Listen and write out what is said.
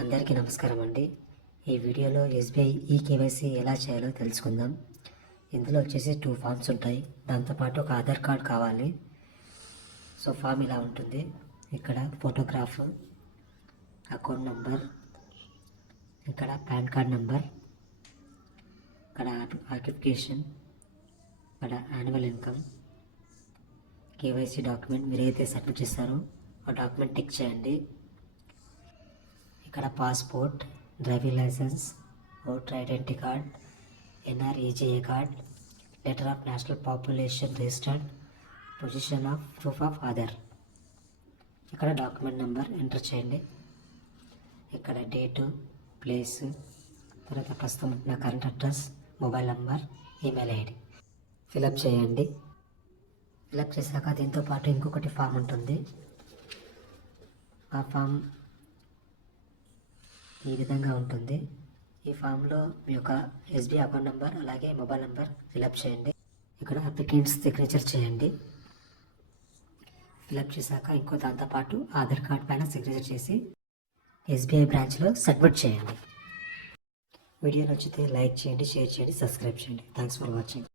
అందరికీ నమస్కారం అండి. ఈ వీడియోలో ఎస్బీఐ ఈకేవైసీ ఎలా చేయాలో తెలుసుకుందాం. ఇందులో వచ్చేసి 2 ఫామ్స్ ఉంటాయి. దాంతోపాటు ఒక ఆధార్ కార్డ్ కావాలి. సో ఫామ్ ఇలా ఉంటుంది. ఇక్కడ ఫోటోగ్రాఫ్, అకౌంట్ నంబర్, ఇక్కడ పాన్ కార్డ్ నంబర్, ఇక్కడ ఆక్యుపేషన్, ఇక్కడ యాన్యువల్ ఇన్కమ్, కేవైసీ డాక్యుమెంట్ మీరు ఏదైతే సబ్మిట్ చేస్తారో ఆ డాక్యుమెంట్ టిక్ చేయండి. ఇక్కడ passport, driving licence, voter identity card, NREGA card, letter of national population registered, position of proof of Aadhaar. ఇక్కడ డాక్యుమెంట్ నెంబర్ ఎంటర్ చేయండి. ఇక్కడ డేటు, ప్లేస్, తర్వాత ప్రస్తుతం ఉన్న current address, mobile number, email ID fill up చేయండి. Fill up చేశాక దీంతో పాటు ఇంకొకటి ఫామ్ ఉంటుంది. ఆ ఫామ్ ఈ విధంగా ఉంటుంది. ఈ ఫామ్లో మీ యొక్క ఎస్బీఐ అకౌంట్ నెంబర్ అలాగే మొబైల్ నెంబర్ ఫిలప్ చేయండి. ఇక్కడ అప్లికెంట్స్ సిగ్నేచర్ చేయండి. ఫిలప్ చేశాక ఇంకో దాంతోపాటు ఆధార్ కార్డ్ పైన సిగ్నేచర్ చేసి ఎస్బీఐ బ్రాంచ్లో సబ్మిట్ చేయండి. వీడియో నచ్చితే లైక్ చేయండి, షేర్ చేయండి, సబ్స్క్రైబ్ చేయండి. Thanks for watching.